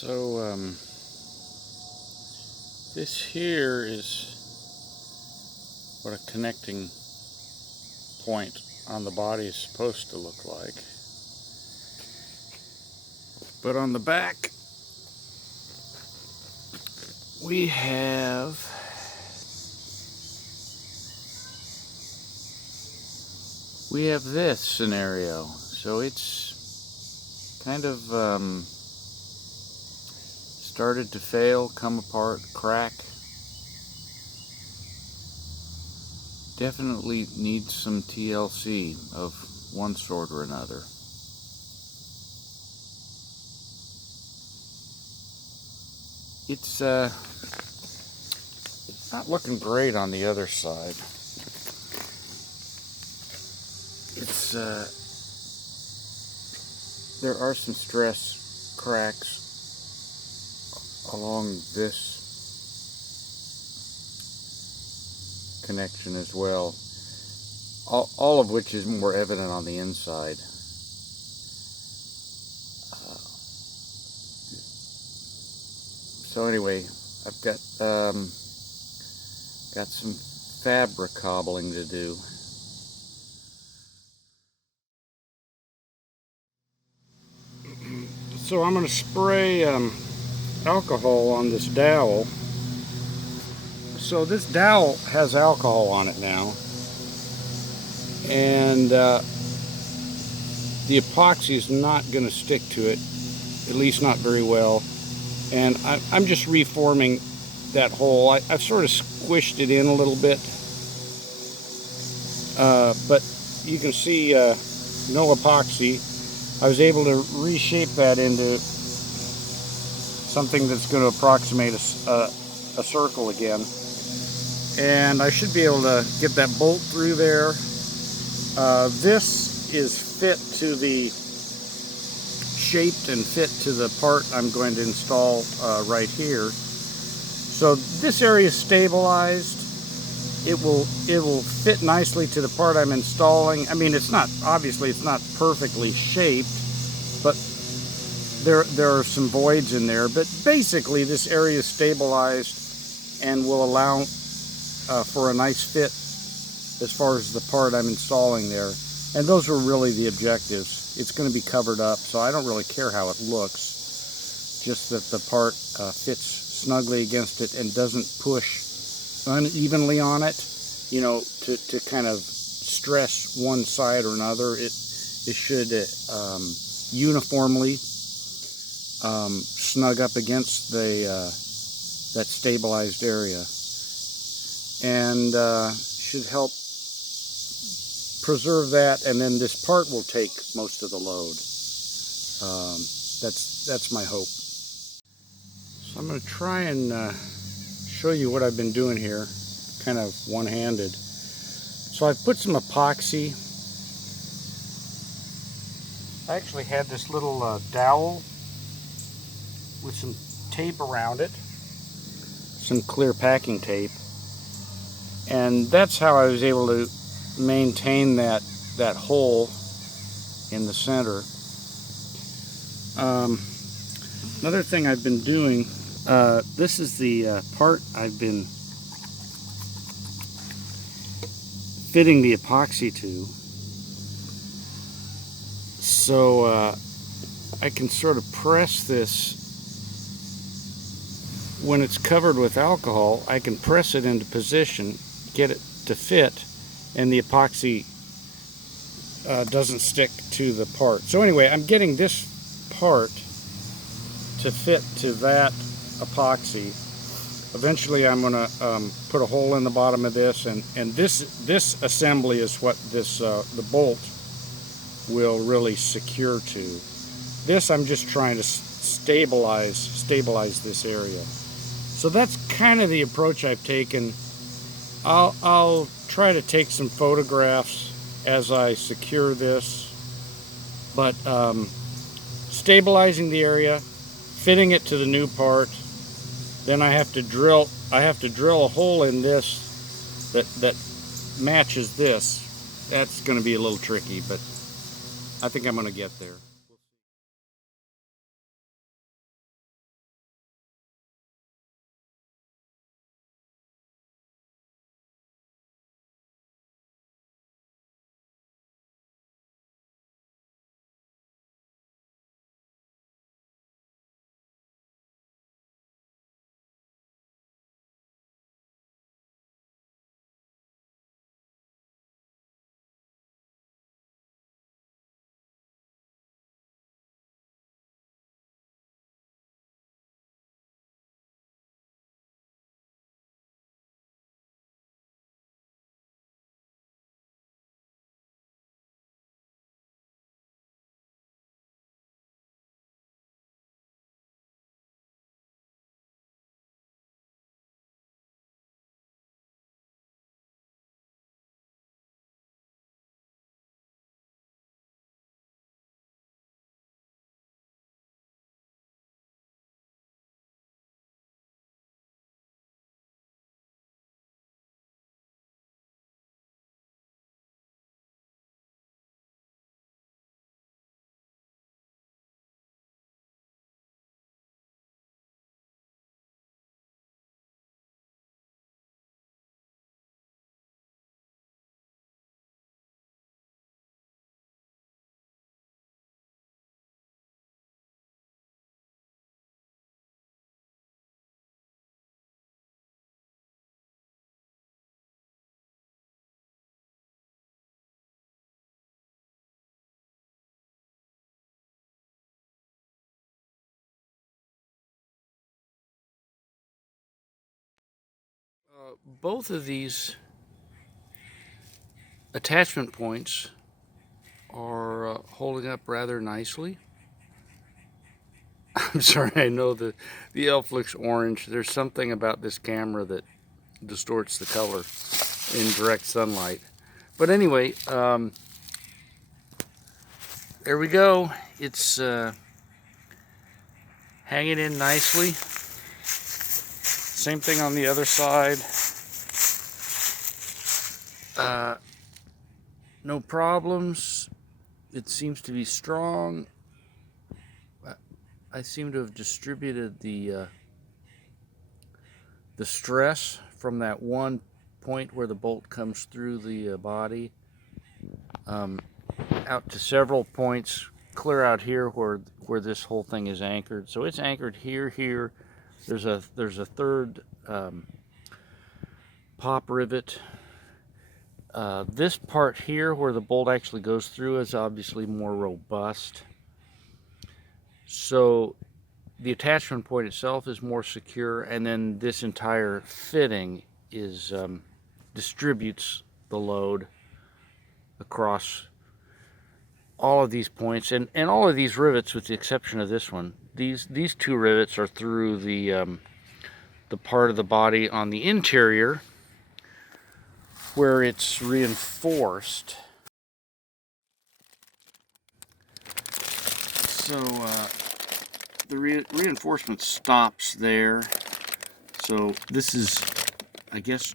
So this here is what a connecting point on the body is supposed to look like. But on the back we have this scenario. So it's kind of started to fail, come apart, crack. Definitely needs some TLC of one sort or another. It's not looking great on the other side. It's there are some stress cracks along this connection as well, all of which is more evident on the inside. So anyway, I've got some fabric cobbling to do. So I'm going to spray alcohol on this dowel. So this dowel has alcohol on it now, and the epoxy is not going to stick to it, at least not very well. And I'm just reforming that hole. I've sort of squished it in a little bit, but you can see no epoxy. I was able to reshape that into something that's going to approximate a circle again. And I should be able to get that bolt through there. This is fit to the shaped and fit to the part I'm going to install right here. So this area is stabilized. It will fit nicely to the part I'm installing. I mean, it's not, obviously it's not perfectly shaped, but there are some voids in there. But basically this area is stabilized and will allow for a nice fit as far as the part I'm installing there. And those were really the objectives. It's going to be covered up, so I don't really care how it looks, just that the part fits snugly against it and doesn't push unevenly on it, you know, to kind of stress one side or another. It should uniformly snug up against that stabilized area, and should help preserve that, and then this part will take most of the load. That's my hope. So I'm going to try and show you what I've been doing here, kind of one-handed. So I've put some epoxy. I actually had this little dowel with some tape around it, some clear packing tape, and that's how I was able to maintain that hole in the center. Another thing I've been doing, this is the part I've been fitting the epoxy to, so I can sort of press this. When it's covered with alcohol, I can press it into position, get it to fit, and the epoxy doesn't stick to the part. So anyway, I'm getting this part to fit to that epoxy. Eventually I'm going to put a hole in the bottom of this, and this assembly is what this the bolt will really secure to. This I'm just trying to stabilize this area. So that's kind of the approach I've taken. I'll try to take some photographs as I secure this, but stabilizing the area, fitting it to the new part. Then I have to drill a hole in this that matches this. That's going to be a little tricky, but I think I'm going to get there. Both of these attachment points are holding up rather nicely. I'm sorry, I know the elf looks orange. There's something about this camera that distorts the color in direct sunlight. But anyway, there we go. It's hanging in nicely. Same thing on the other side. No problems. It seems to be strong. I seem to have distributed the stress from that one point where the bolt comes through the body out to several points clear out here where this whole thing is anchored. So it's anchored here. There's a third pop rivet. This part here where the bolt actually goes through is obviously more robust. So the attachment point itself is more secure, and then this entire fitting is distributes the load across all of these points, and all of these rivets, with the exception of this one. These two rivets are through the part of the body on the interior where it's reinforced. So the reinforcement stops there. So this is, I guess,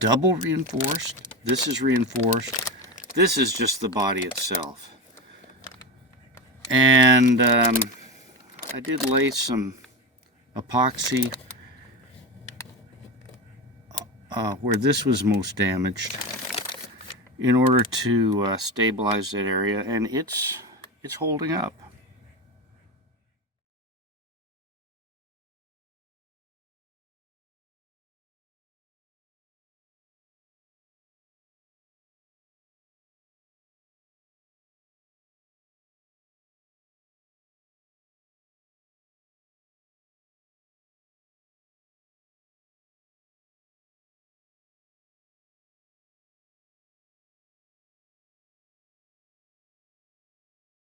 double reinforced. This is reinforced. This is just the body itself. And I did lay some epoxy where this was most damaged in order to stabilize that area, and it's holding up.